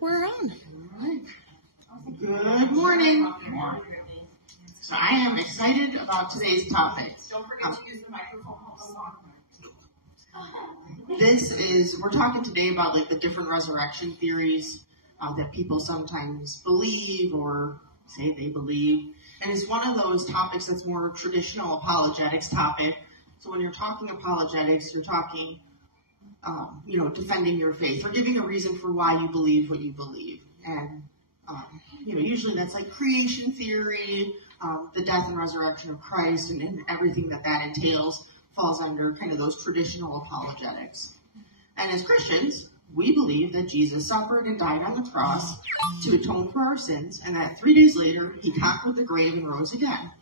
We're in. Good morning. So I am excited about today's topic. Don't forget to use the microphone. We're talking today about like the different resurrection theories that people sometimes believe or say they believe. And it's one of those topics that's more traditional apologetics topic. So when you're talking apologetics, you're talking, defending your faith or giving a reason for why you believe what you believe. And, usually that's like creation theory, the death and resurrection of Christ, and everything that entails falls under kind of those traditional apologetics. And as Christians, we believe that Jesus suffered and died on the cross to atone for our sins, and that 3 days later, he conquered the grave and rose again.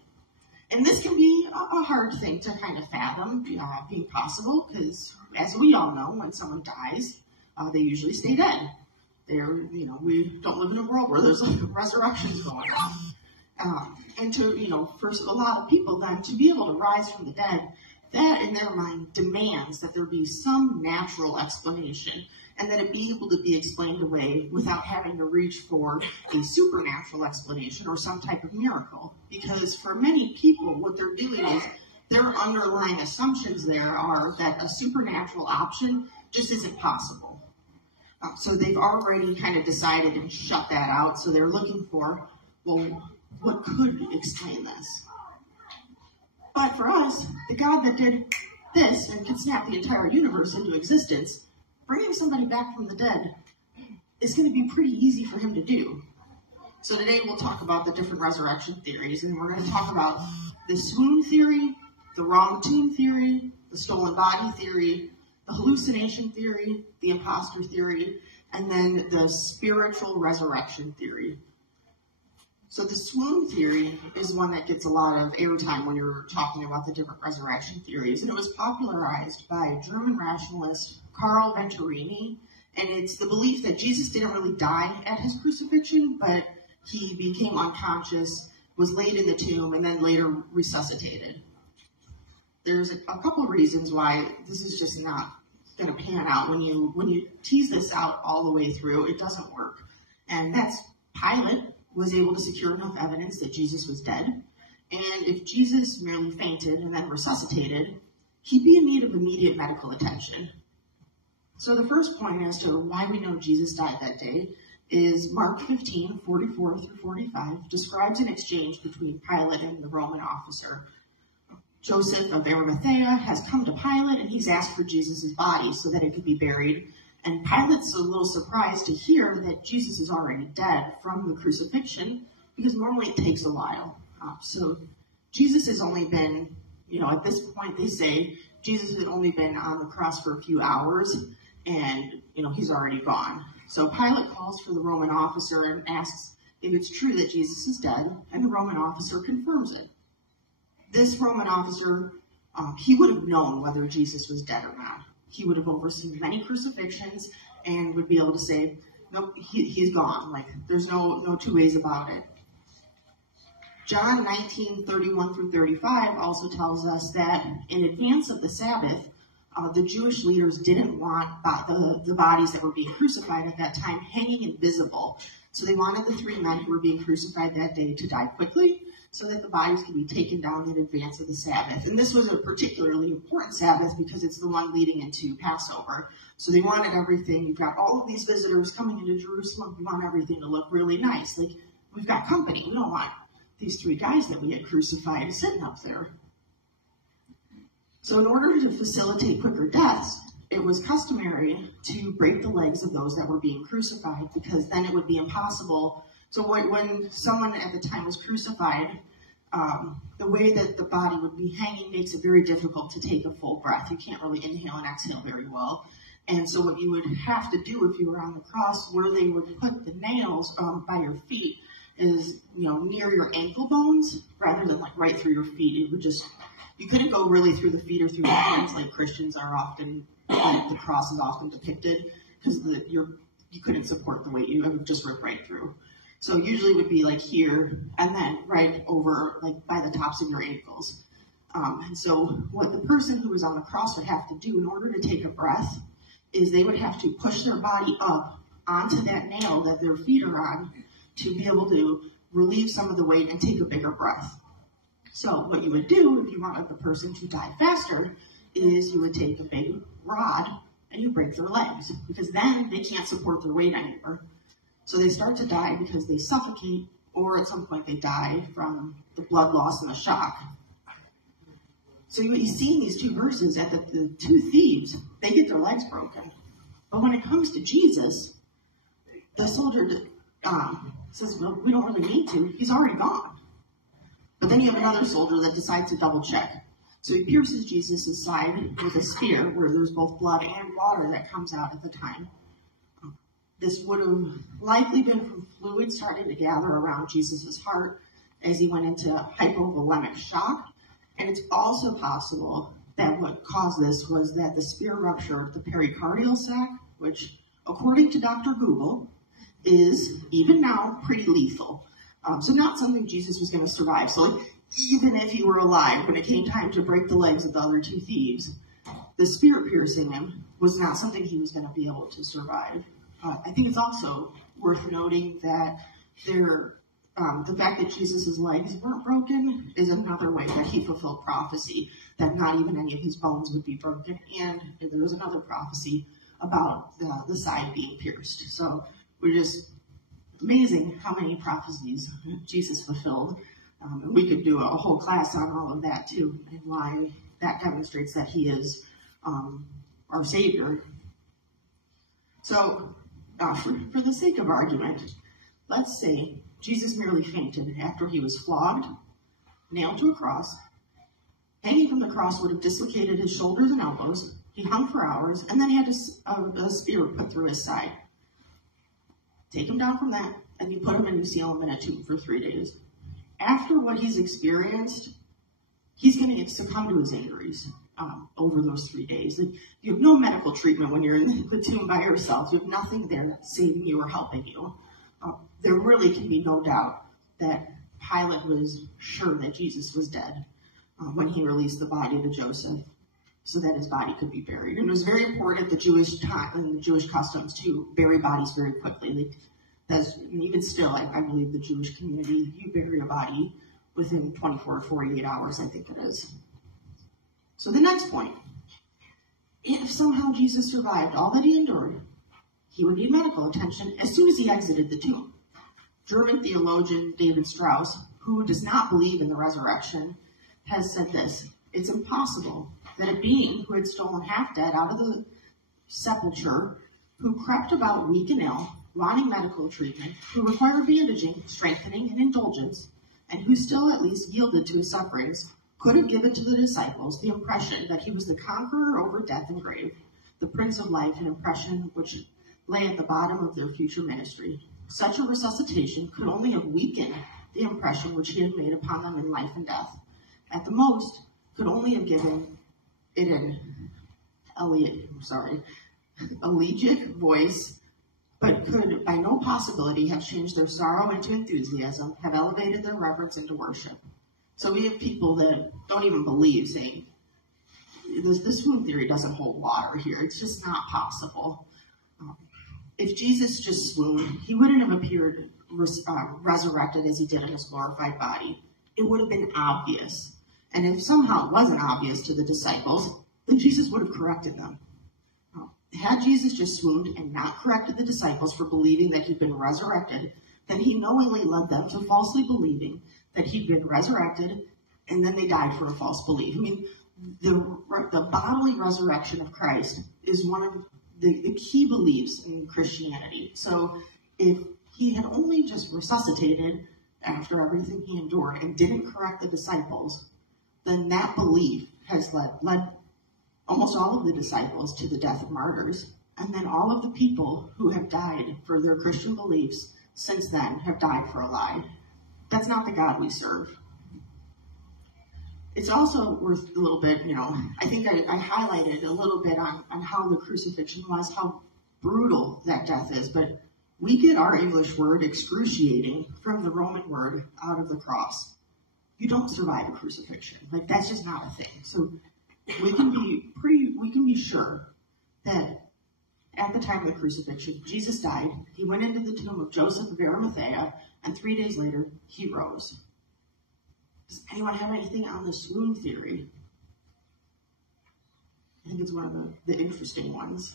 And this can be a hard thing to kind of fathom being possible, because as we all know, when someone dies, they usually stay dead. We don't live in a world where there's like resurrections going on. And for a lot of people then, to be able to rise from the dead, that in their mind demands that there be some natural explanation, and that it be able to be explained away without having to reach for a supernatural explanation or some type of miracle. Because for many people, what they're doing is their underlying assumptions there are that a supernatural option just isn't possible. So they've already kind of decided and shut that out. So they're looking for, well, what could explain this? But for us, the God that did this and could snap the entire universe into existence, bringing somebody back from the dead is going to be pretty easy for him to do. So today we'll talk about the different resurrection theories, and we're going to talk about the swoon theory, the wrong tomb theory, the stolen body theory, the hallucination theory, the imposter theory, and then the spiritual resurrection theory. So the swoon theory is one that gets a lot of airtime when you're talking about the different resurrection theories, and it was popularized by German rationalist Karl Venturini, and it's the belief that Jesus didn't really die at his crucifixion, but he became unconscious, was laid in the tomb, and then later resuscitated. There's a couple of reasons why this is just not going to pan out. When you tease this out all the way through, it doesn't work. And that's Pilate was able to secure enough evidence that Jesus was dead. And if Jesus merely fainted and then resuscitated, he'd be in need of immediate medical attention. So the first point as to why we know Jesus died that day is Mark 15, 44 through 45, describes an exchange between Pilate and the Roman officer. Joseph of Arimathea has come to Pilate, and he's asked for Jesus' body so that it could be buried. And Pilate's a little surprised to hear that Jesus is already dead from the crucifixion, because normally it takes a while. So Jesus has only been, at this point they say Jesus has only been on the cross for a few hours, and, he's already gone. So Pilate calls for the Roman officer and asks if it's true that Jesus is dead, and the Roman officer confirms it. This Roman officer, he would have known whether Jesus was dead or not. He would have overseen many crucifixions and would be able to say, nope, he's gone. Like, there's no two ways about it. John 19, 31 through 35 also tells us that in advance of the Sabbath, the Jewish leaders didn't want the bodies that were being crucified at that time hanging invisible. So they wanted the 3 men who were being crucified that day to die quickly, so that the bodies could be taken down in advance of the Sabbath. And this was a particularly important Sabbath because it's the one leading into Passover. So they wanted everything. You've got all of these visitors coming into Jerusalem. We want everything to look really nice. Like, we've got company. We don't want these 3 guys that we had crucified sitting up there. So in order to facilitate quicker deaths, it was customary to break the legs of those that were being crucified, because then it would be impossible. So when someone at the time was crucified, the way that the body would be hanging makes it very difficult to take a full breath. You can't really inhale and exhale very well. And so what you would have to do if you were on the cross, where they would put the nails by your feet, is near your ankle bones rather than like right through your feet. It would you couldn't go really through the feet or through the hands like Christians are often, the cross is often depicted, because you couldn't support the weight. You would just rip right through. So usually it would be like here, and then right over, like by the tops of your ankles. And so what the person who was on the cross would have to do in order to take a breath is they would have to push their body up onto that nail that their feet are on to be able to relieve some of the weight and take a bigger breath. So what you would do if you wanted the person to die faster is you would take a big rod and you break their legs, because then they can't support their weight anymore. So they start to die because they suffocate, or at some point they die from the blood loss and the shock. So what you see in these two verses, that the two thieves, they get their legs broken. But when it comes to Jesus, the soldier says, well, we don't really need to. He's already gone. But then you have another soldier that decides to double check. So he pierces Jesus' side with a spear, where there's both blood and water that comes out at the time. This would have likely been from fluid starting to gather around Jesus' heart as he went into hypovolemic shock. And it's also possible that what caused this was that the spear ruptured the pericardial sac, which, according to Dr. Google, is, even now, pretty lethal. So not something Jesus was going to survive. So even if he were alive, when it came time to break the legs of the other two thieves, the spear piercing him was not something he was going to be able to survive. I think it's also worth noting that the fact that Jesus' legs weren't broken is another way that he fulfilled prophecy, that not even any of his bones would be broken. And there was another prophecy about the side being pierced. So we're just amazing how many prophecies Jesus fulfilled. And we could do a whole class on all of that too, and why that demonstrates that he is our Savior. So for the sake of argument, let's say Jesus merely fainted after he was flogged, nailed to a cross. Hanging from the cross would have dislocated his shoulders and elbows. He hung for hours, and then he had a spear put through his side. Take him down from that, and you put him and you seal him in a tomb for 3 days. After what he's experienced, he's going to succumb to his injuries over those 3 days. You have no medical treatment when you're in the tomb by yourself. You have nothing there that's saving you or helping you. There really can be no doubt that Pilate was sure that Jesus was dead when he released the body to Joseph so that his body could be buried. And it was very important in the Jewish customs to bury bodies very quickly. Even still, I believe the Jewish community, you bury a body within 24 or 48 hours, I think it is. So the next point, if somehow Jesus survived all that he endured, he would need medical attention as soon as he exited the tomb. German theologian David Strauss, who does not believe in the resurrection, has said this: it's impossible that a being who had stolen half dead out of the sepulchre, who crept about weak and ill, wanting medical treatment, who required bandaging, strengthening, and indulgence, and who still at least yielded to his sufferings, could have given to the disciples the impression that he was the conqueror over death and grave, the Prince of Life, an impression which lay at the bottom of their future ministry. Such a resuscitation could only have weakened the impression which he had made upon them in life and death. At the most, could only have given it an elegiac voice, but could by no possibility have changed their sorrow into enthusiasm, have elevated their reverence into worship. So we have people that don't even believe, saying, this swoon theory doesn't hold water here. It's just not possible. If Jesus just swooned, he wouldn't have appeared resurrected as he did in his glorified body. It would have been obvious. And if somehow it wasn't obvious to the disciples, then Jesus would have corrected them. Had Jesus just swooned and not corrected the disciples for believing that he'd been resurrected, then he knowingly led them to falsely believing that he'd been resurrected, and then they died for a false belief. I mean, the bodily resurrection of Christ is one of the key beliefs in Christianity. So if he had only just resuscitated after everything he endured and didn't correct the disciples, then that belief has led almost all of the disciples to the death of martyrs. And then all of the people who have died for their Christian beliefs since then have died for a lie. That's not the God we serve. It's also worth a little bit, I think I highlighted a little bit on how the crucifixion was, how brutal that death is, but we get our English word excruciating from the Roman word out of the cross. You don't survive a crucifixion. That's just not a thing. So we can be sure that at the time of the crucifixion, Jesus died. He went into the tomb of Joseph of Arimathea, and 3 days later, he rose. Does anyone have anything on the swoon theory? I think it's one of the interesting ones,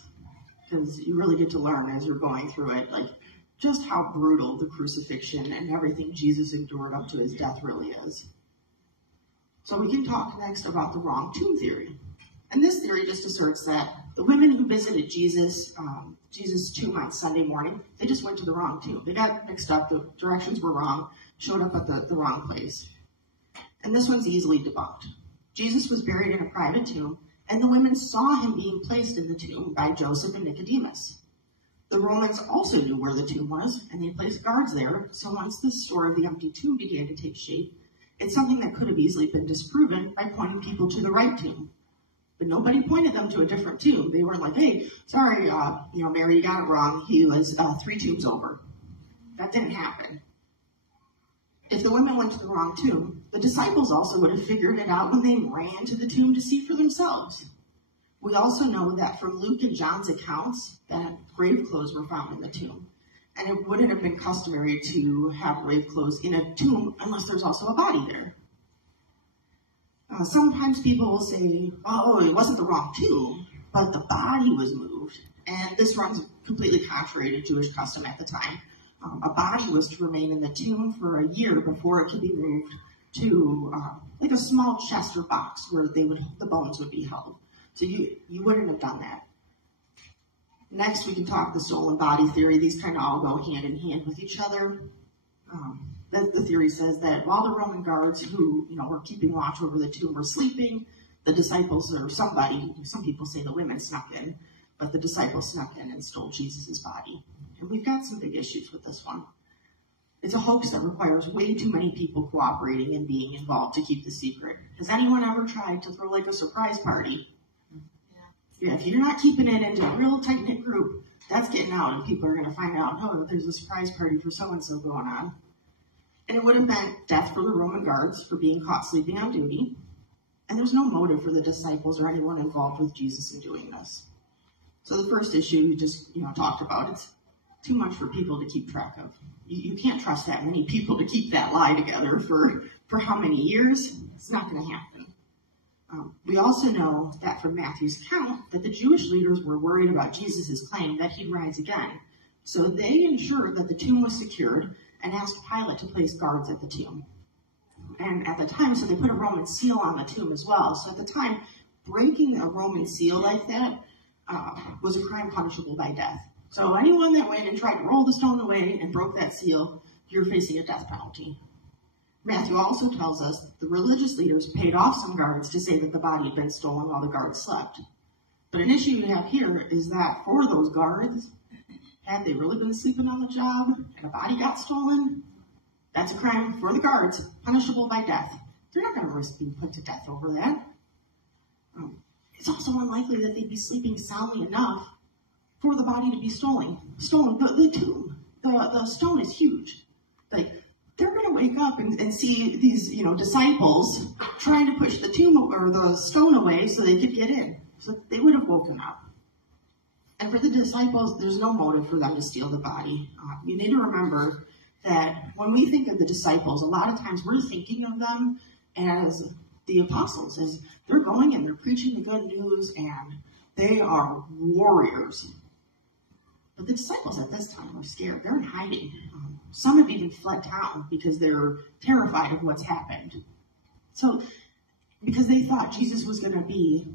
because you really get to learn as you're going through it, like just how brutal the crucifixion and everything Jesus endured up to his death really is. So we can talk next about the wrong tomb theory. And this theory just asserts that the women who visited Jesus' tomb on Sunday morning, they just went to the wrong tomb. They got mixed up, the directions were wrong, showed up at the wrong place. And this one's easily debunked. Jesus was buried in a private tomb, and the women saw him being placed in the tomb by Joseph and Nicodemus. The Romans also knew where the tomb was, and they placed guards there, so once the story of the empty tomb began to take shape, it's something that could have easily been disproven by pointing people to the right tomb. But nobody pointed them to a different tomb. They weren't like, hey, sorry, Mary, you got it wrong. He was 3 tombs over. That didn't happen. If the women went to the wrong tomb, the disciples also would have figured it out when they ran to the tomb to see for themselves. We also know that from Luke and John's accounts that grave clothes were found in the tomb. And it wouldn't have been customary to have grave clothes in a tomb unless there's also a body there. Sometimes people will say, oh, it wasn't the wrong tomb, but the body was moved. And this runs completely contrary to Jewish custom at the time. A body was to remain in the tomb for a year before it could be moved to like a small chest or box where the bones would be held. So you wouldn't have done that. Next, we can talk the stolen body theory. These kind of all go hand in hand with each other. The theory says that while the Roman guards who were keeping watch over the tomb were sleeping, the disciples or somebody, some people say the women snuck in, but the disciples snuck in and stole Jesus' body. And we've got some big issues with this one. It's a hoax that requires way too many people cooperating and being involved to keep the secret. Has anyone ever tried to throw like a surprise party? Yeah, if you're not keeping it into a real tight-knit group, that's getting out, and people are going to find out, oh, there's a surprise party for so-and-so going on. And it would have meant death for the Roman guards for being caught sleeping on duty. And there's no motive for the disciples or anyone involved with Jesus in doing this. So the first issue we just talked about, it's too much for people to keep track of. You can't trust that many people to keep that lie together for how many years? It's not going to happen. We also know that from Matthew's account that the Jewish leaders were worried about Jesus' claim that he'd rise again. So they ensured that the tomb was secured and asked Pilate to place guards at the tomb. And at the time, so they put a Roman seal on the tomb as well. So at the time, breaking a Roman seal like that was a crime punishable by death. So anyone that went and tried to roll the stone away and broke that seal, you're facing a death penalty. Matthew also tells us that the religious leaders paid off some guards to say that the body had been stolen while the guards slept. But an issue you have here is that for those guards, had they really been sleeping on the job and a body got stolen, that's a crime for the guards, punishable by death. They're not going to risk being put to death over that. It's also unlikely that they'd be sleeping soundly enough for the body to be stolen. The tomb, the stone is huge. Like, they're going to wake up and see these, disciples trying to push the tomb or the stone away so they could get in. So they would have woken up. And for the disciples, there's no motive for them to steal the body. You need to remember that when we think of the disciples, a lot of times we're thinking of them as the apostles, as they're going and they're preaching the good news and they are warriors. But the disciples at this time were scared. They're in hiding. Some have even fled town because they're terrified of what's happened. So, because they thought Jesus was going to be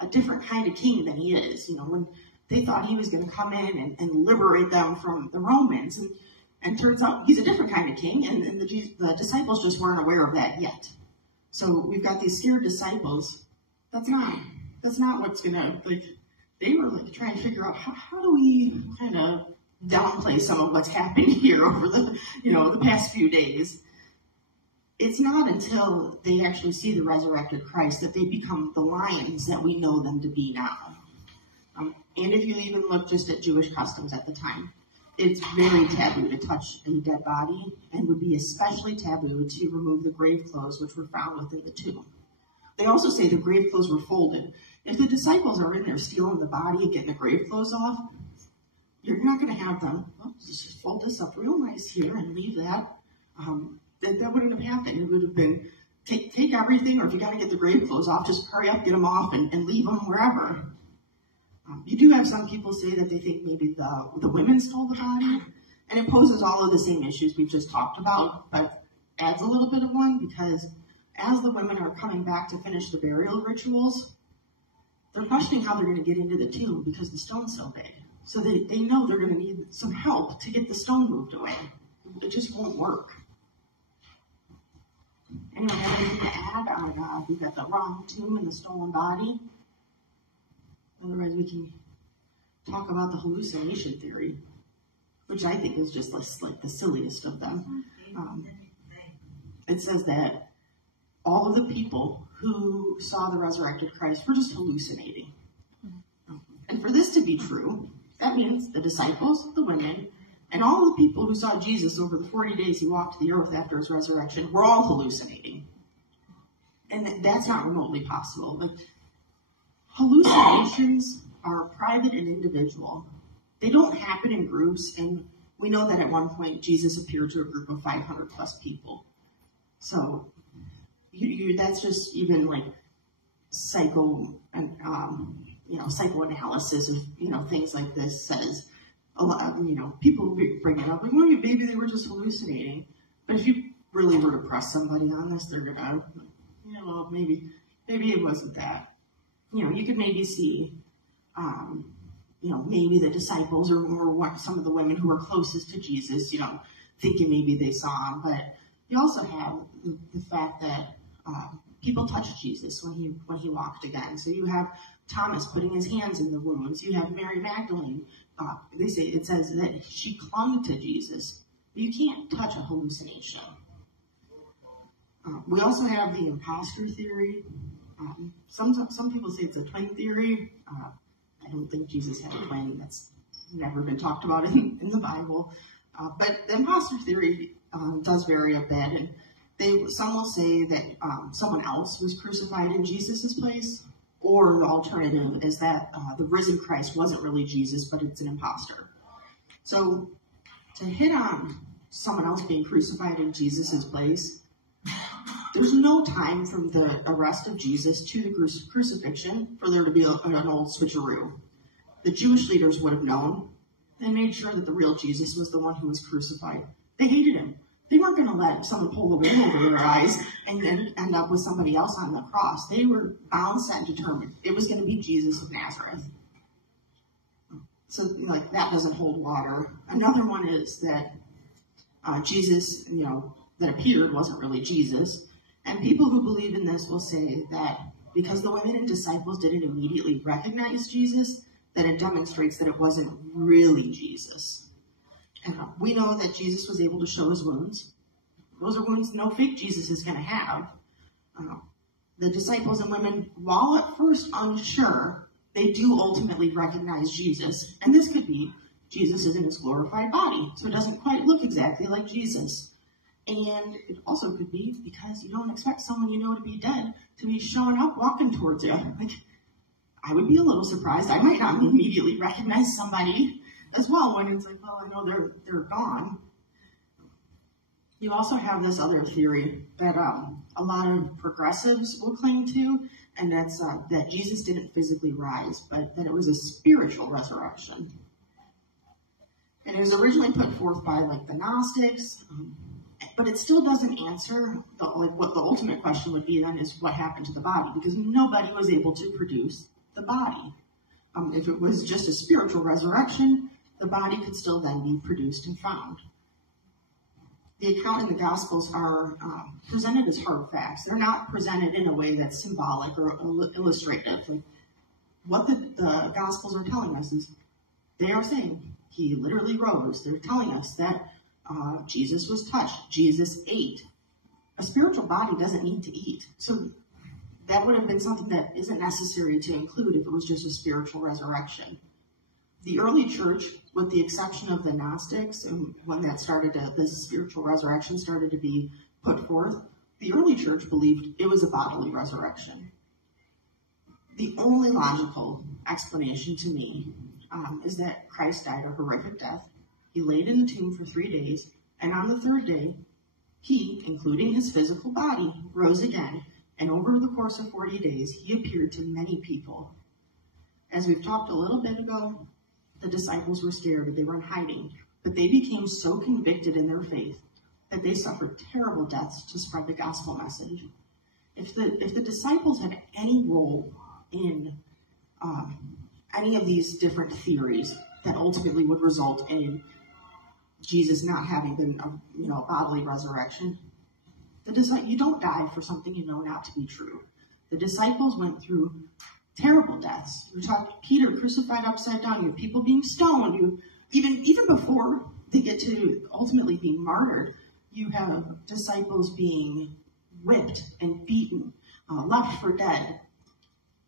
a different kind of king than he is. When they thought he was going to come in and liberate them from the Romans. And turns out he's a different kind of king, and the disciples just weren't aware of that yet. So we've got these scared disciples. That's not what's going to, they were trying to figure out how do we kind of downplay some of what's happening here over the past few days. It's not until they actually see the resurrected Christ that they become the lions that we know them to be now. And if you even look just at Jewish customs at the time, it's very taboo to touch a dead body, and would be especially taboo to remove the grave clothes which were found within the tomb. They also say the grave clothes were folded If the disciples are in there stealing the body and getting the grave clothes off, you're not going to have them, well, just fold this up real nice here and leave that. That wouldn't have happened. It would have been, take everything, or if you got to get the grave clothes off, just hurry up, get them off, and leave them wherever. You do have some people say that they think maybe the women stole the body, and it poses all of the same issues we've just talked about, but adds a little bit of one, because as the women are coming back to finish the burial rituals, they're questioning how they're going to get into the tomb because the stone's so big. So they know they're going to need some help to get the stone moved away. It just won't work. Anyone have anything to add on we've got the wrong tomb and the stolen body? Otherwise, we can talk about the hallucination theory, which I think is just like the silliest of them. It says that all of the people who saw the resurrected Christ were just hallucinating. And for this to be true, that means the disciples, the women, and all the people who saw Jesus over the 40 days he walked the earth after his resurrection were all hallucinating. And that's not remotely possible. Like, hallucinations are private and individual. They don't happen in groups, and we know that at one point Jesus appeared to a group of 500 plus people. So that's just even like psychoanalysis of things like this says a lot of people bring it up like, well, maybe they were just hallucinating. But if you really were to press somebody on this, they're gonna well, maybe it wasn't that. You could maybe see maybe the disciples or some of the women who were closest to Jesus, thinking maybe they saw him. But you also have the fact that people touched Jesus when he walked again. So you have Thomas putting his hands in the wounds. You have Mary Magdalene. It says that she clung to Jesus. You can't touch a hallucination. We also have the imposter theory. Some people say it's a twin theory. I don't think Jesus had a twin. That's never been talked about in the Bible. But the imposter theory does vary a bit. And some will say that someone else was crucified in Jesus' place, or the alternative is that the risen Christ wasn't really Jesus, but it's an imposter. So to hit on someone else being crucified in Jesus' place, there's no time from the arrest of Jesus to the crucifixion for there to be an old switcheroo. The Jewish leaders would have known. They made sure that the real Jesus was the one who was crucified. They hated him. They weren't going to let someone pull the wool over their eyes and then end up with somebody else on the cross. They were bound, set, and determined. It was going to be Jesus of Nazareth. So, that doesn't hold water. Another one is that Jesus, that appeared wasn't really Jesus. And people who believe in this will say that because the women and disciples didn't immediately recognize Jesus, that it demonstrates that it wasn't really Jesus. And we know that Jesus was able to show his wounds. Those are wounds no fake Jesus is going to have. The disciples and women, while at first unsure, they do ultimately recognize Jesus. And this could be Jesus is in his glorified body, so it doesn't quite look exactly like Jesus. And it also could be because you don't expect someone to be dead to be showing up walking towards you. I would be a little surprised. I might not immediately recognize somebody as well when it's like, well, I know they're gone. You also have this other theory that a lot of progressives will cling to, and that's that Jesus didn't physically rise, but that it was a spiritual resurrection. And it was originally put forth by the Gnostics, but it still doesn't answer what the ultimate question would be then is what happened to the body, because nobody was able to produce the body. If it was just a spiritual resurrection, the body could still then be produced and found. The account in the Gospels are presented as hard facts. They're not presented in a way that's symbolic or illustrative. What the Gospels are telling us is they are saying he literally rose. They're telling us that Jesus was touched. Jesus ate. A spiritual body doesn't need to eat. So that would have been something that isn't necessary to include if it was just a spiritual resurrection. The early church, with the exception of the Gnostics, and when this spiritual resurrection started to be put forth, the early church believed it was a bodily resurrection. The only logical explanation to me is that Christ died a horrific death. He laid in the tomb for 3 days, and on the third day, he, including his physical body, rose again, and over the course of 40 days, he appeared to many people. As we've talked a little bit ago, the disciples were scared, they were in hiding, but they became so convicted in their faith that they suffered terrible deaths to spread the gospel message. If the disciples had any role in any of these different theories that ultimately would result in Jesus not having been a bodily resurrection, you don't die for something you know not to be true. The disciples went through terrible deaths. We talked Peter crucified upside down. You have people being stoned. Even before they get to ultimately being martyred, you have disciples being whipped and beaten, left for dead.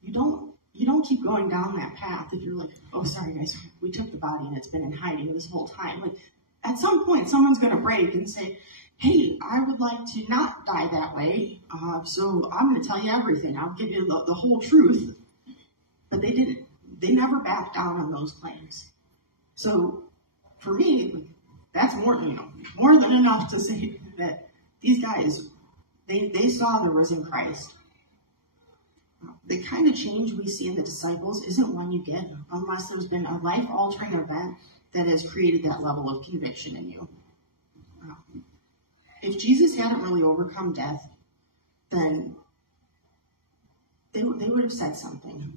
You don't keep going down that path if you're like, oh, sorry guys, we took the body and it's been in hiding this whole time. Like, at some point, someone's going to break and say, hey, I would like to not die that way, so I'm going to tell you everything. I'll give you the whole truth. But they didn't. They never backed down on those claims. So for me, that's more than enough to say that these guys, they saw the risen Christ. The kind of change we see in the disciples isn't one you get unless there's been a life-altering event that has created that level of conviction in you. If Jesus hadn't really overcome death, then they would have said something.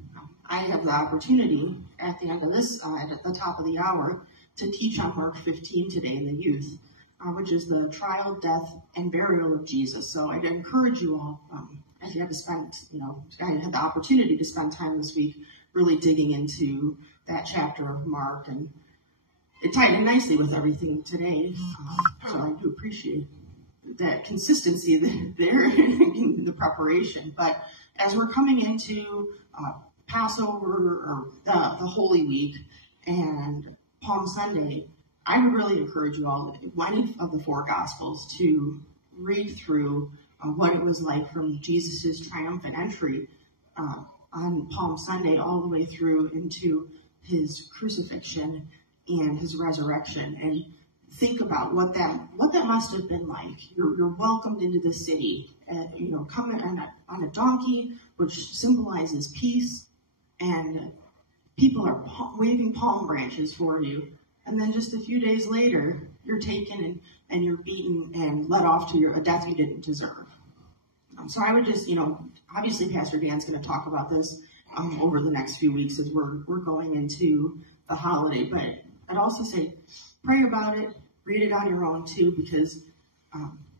I have the opportunity at the end of this, at the top of the hour, to teach on Mark 15 today in the youth, which is the trial, death, and burial of Jesus. So I'd encourage you all, as you had to spend, I had the opportunity to spend time this week really digging into that chapter of Mark, and it tied in nicely with everything today. So I do appreciate that consistency there in the preparation. But as we're coming into Passover, or the Holy Week, and Palm Sunday, I would really encourage you all, one of the four Gospels, to read through what it was like from Jesus' triumphant entry on Palm Sunday all the way through into his crucifixion and his resurrection, and think about what that must have been like. You're welcomed into the city, coming on a donkey, which symbolizes peace, and people are waving palm branches for you. And then just a few days later, you're taken and you're beaten and led off to a death you didn't deserve. So I would just, obviously Pastor Dan's going to talk about this over the next few weeks as we're going into the holiday. But I'd also say, pray about it, read it on your own too, because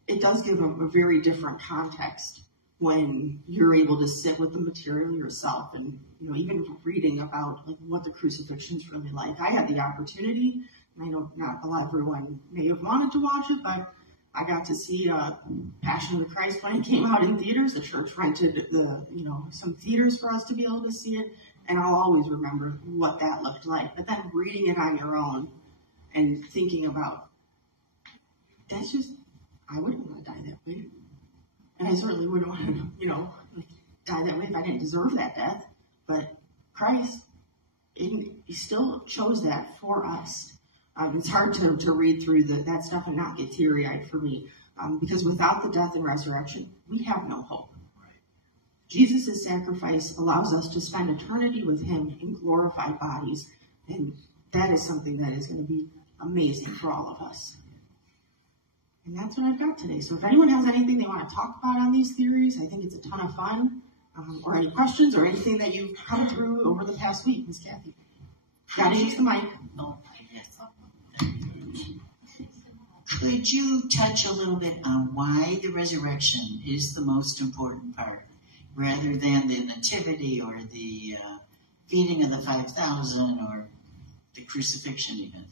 it does give a very different context when you're able to sit with the material yourself, and even reading about what the crucifixion's really like. I had the opportunity, and I know not a lot of everyone may have wanted to watch it, but I got to see Passion of the Christ when it came out in theaters. The church rented some theaters for us to be able to see it, and I'll always remember what that looked like. But then reading it on your own and thinking about, I wouldn't want to die that way. And I certainly wouldn't want to, die that way if I didn't deserve that death. But Christ, he still chose that for us. It's hard to read through that stuff and not get teary-eyed for me, because without the death and resurrection, we have no hope. Jesus' sacrifice allows us to spend eternity with him in glorified bodies, and that is something that is going to be amazing for all of us. And that's what I've got today. So if anyone has anything they want to talk about on these theories, I think it's a ton of fun, or any questions or anything that you've come through over the past week, Ms. Kathy. Gotta use the mic. Could you touch a little bit on why the resurrection is the most important part, rather than the nativity or the feeding of the 5,000 or the crucifixion even?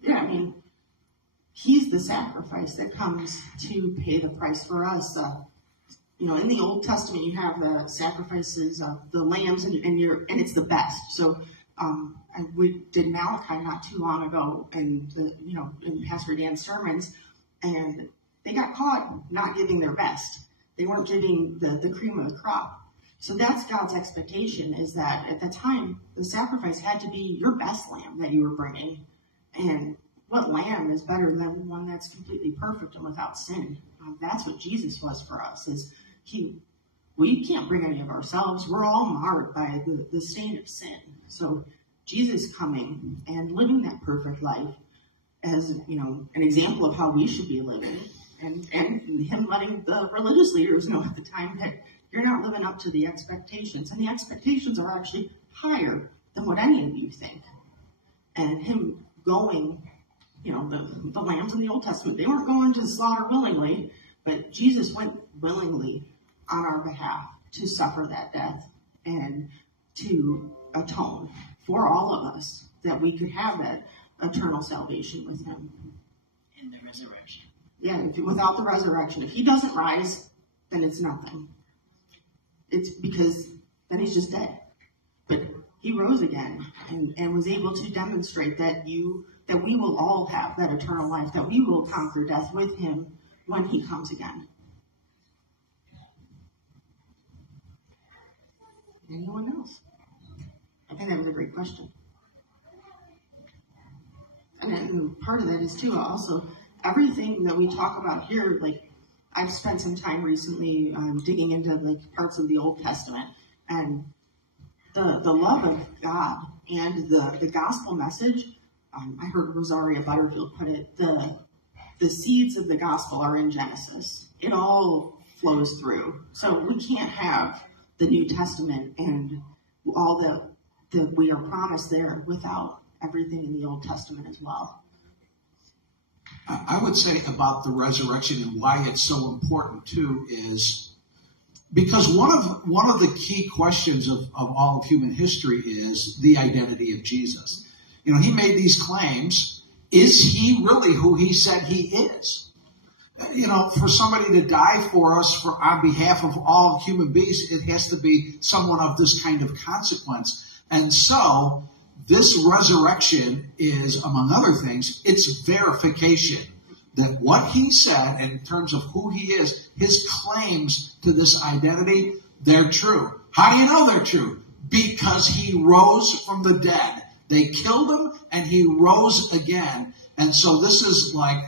Yeah, he's the sacrifice that comes to pay the price for us. In the Old Testament, you have the sacrifices of the lambs, and it's the best. So, and we did Malachi not too long ago, and in Pastor Dan's sermons, and they got caught not giving their best. They weren't giving the cream of the crop. So that's God's expectation, is that at the time, the sacrifice had to be your best lamb that you were bringing. And what lamb is better than one that's completely perfect and without sin? That's what Jesus was for us, we can't bring any of ourselves. We're all marred by the stain of sin. So Jesus coming and living that perfect life as, an example of how we should be living, and him letting the religious leaders know at the time that you're not living up to the expectations. And the expectations are actually higher than what any of you think. And him going, the lambs in the Old Testament, they weren't going to slaughter willingly, but Jesus went willingly on our behalf to suffer that death and to atone for all of us, that we could have that eternal salvation with him. In the resurrection. Yeah, without the resurrection. If he doesn't rise, then it's nothing. It's because then he's just dead. But he rose again and was able to demonstrate that we will all have that eternal life, that we will conquer death with him when he comes again. Anyone else? I think that was a great question. And part of that is too, also, everything that we talk about here, like, I've spent some time recently digging into parts of the Old Testament, and the love of God and the gospel message. I heard Rosaria Butterfield put it: the seeds of the gospel are in Genesis. It all flows through. So we can't have the New Testament and all that we are promised there without everything in the Old Testament as well. I would say about the resurrection and why it's so important too is because one of the key questions of all of human history is the identity of Jesus. He made these claims. Is he really who he said he is? For somebody to die for us on behalf of all human beings, it has to be someone of this kind of consequence. And so this resurrection is, among other things, it's verification that what he said in terms of who he is, his claims to this identity, they're true. How do you know they're true? Because he rose from the dead. They killed him and he rose again. And so this is like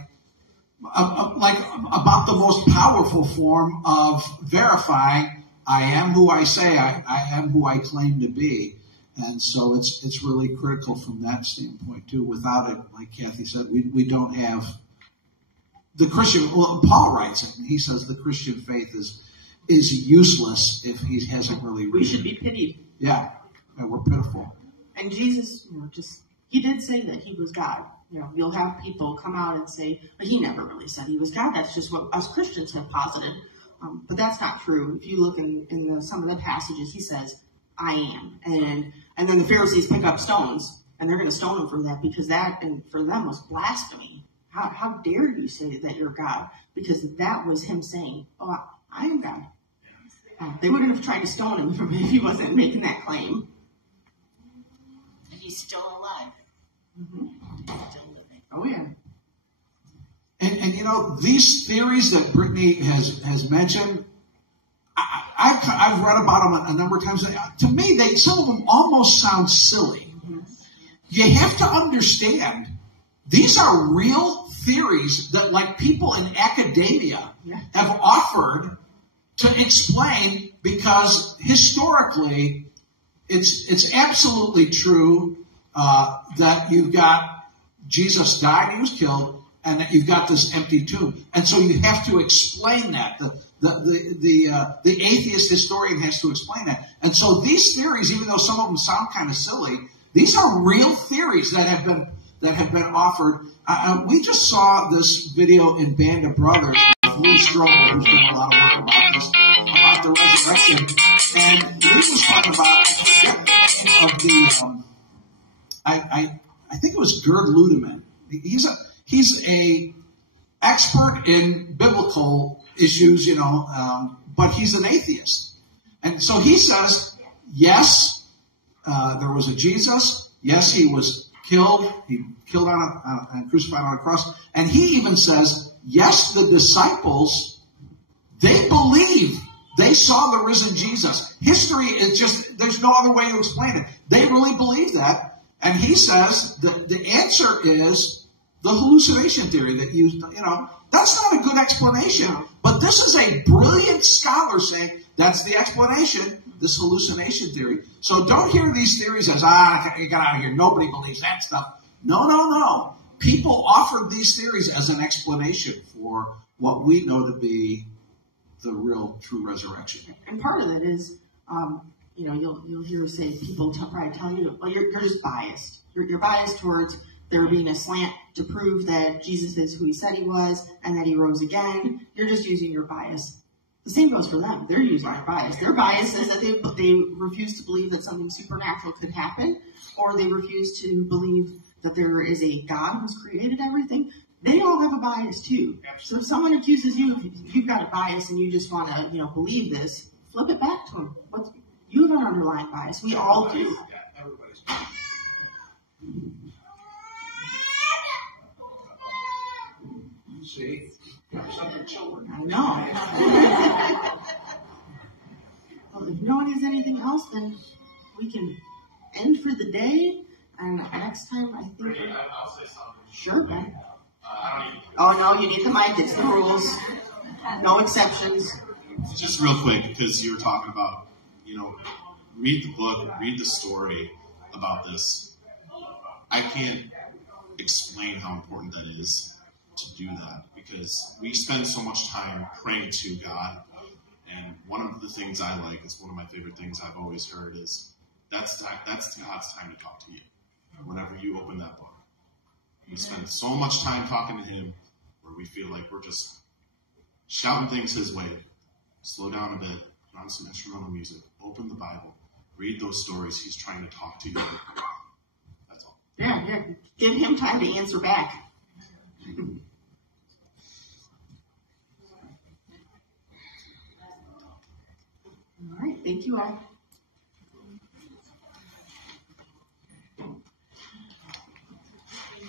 about the most powerful form of verifying I am who I say I am, who I claim to be. And so it's really critical from that standpoint too. Without it, like Kathy said, we don't have the Christian. Well, Paul writes it, and he says the Christian faith is useless if he hasn't really. We should be pitied. Yeah, we're pitiful. And Jesus, he did say that he was God. You'll have people come out and say, but he never really said he was God. That's just what us Christians have posited. But that's not true. If you look in some of the passages, he says, I am. And then the Pharisees pick up stones, and they're going to stone him for that, because that, and for them, was blasphemy. How dare you say that you're God? Because that was him saying, oh, I am God. They wouldn't have tried to stone him if he wasn't making that claim. And he's still alive. Mm-hmm. Still living. Oh, yeah. And these theories that Brittany has mentioned, I've read about them a number of times. To me, some of them almost sound silly. Mm-hmm. You have to understand, these are real theories that, like, people in academia have offered to explain, because historically, it's absolutely true that you've got Jesus died, he was killed, and that you've got this empty tomb. And so you have to explain that. The atheist historian has to explain that. And so these theories, even though some of them sound kind of silly, these are real theories that have been offered. We just saw this video in Band of Brothers with Lee Strobel, who's doing a lot of work about this, about the resurrection. And he was talking about I think it was Gerd Ludemann. He's a expert in biblical issues, but he's an atheist. And so he says, yes, there was a Jesus. Yes, he was killed. He killed and crucified on a cross. And he even says, yes, the disciples, they believe They saw the risen Jesus. History is just, there's no other way to explain it. They really believe that. And he says the answer is the hallucination theory that that's not a good explanation. But this is a brilliant scholar saying that's the explanation, this hallucination theory. So don't hear these theories as, get out of here. Nobody believes that stuff. No. People offered these theories as an explanation for what we know to be the real, true resurrection. And part of that is, you'll hear say people probably tell you, well, you're just biased. You're biased towards there being a slant to prove that Jesus is who he said he was and that he rose again. You're just using your bias. The same goes for them. They're using their bias. Their bias is that they refuse to believe that something supernatural could happen, or they refuse to believe that there is a God who's created everything. They all have a bias too. So if someone accuses you, if you've got a bias and you just want to, believe this, flip it back to them. You have an underlying bias. We all do. See? I know. Well, if no one has anything else, then we can end for the day. And next time, I think. I'll say something. Sure, Ben. I don't even. Oh, no, you need the mic. It's the rules. No exceptions. Just real quick, because you were talking about, read the book, read the story about this. I can't explain how important that is to do that, because we spend so much time praying to God, and one of the things I like, it's one of my favorite things I've always heard, is that's God's time to talk to you. Whenever you open that book, we spend so much time talking to him where we feel like we're just shouting things his way. Slow down a bit, put on some instrumental music, open the Bible, read those stories. He's trying to talk to you. That's all. Yeah. Give him time to answer back. All right, thank you all.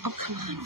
Oh, come on.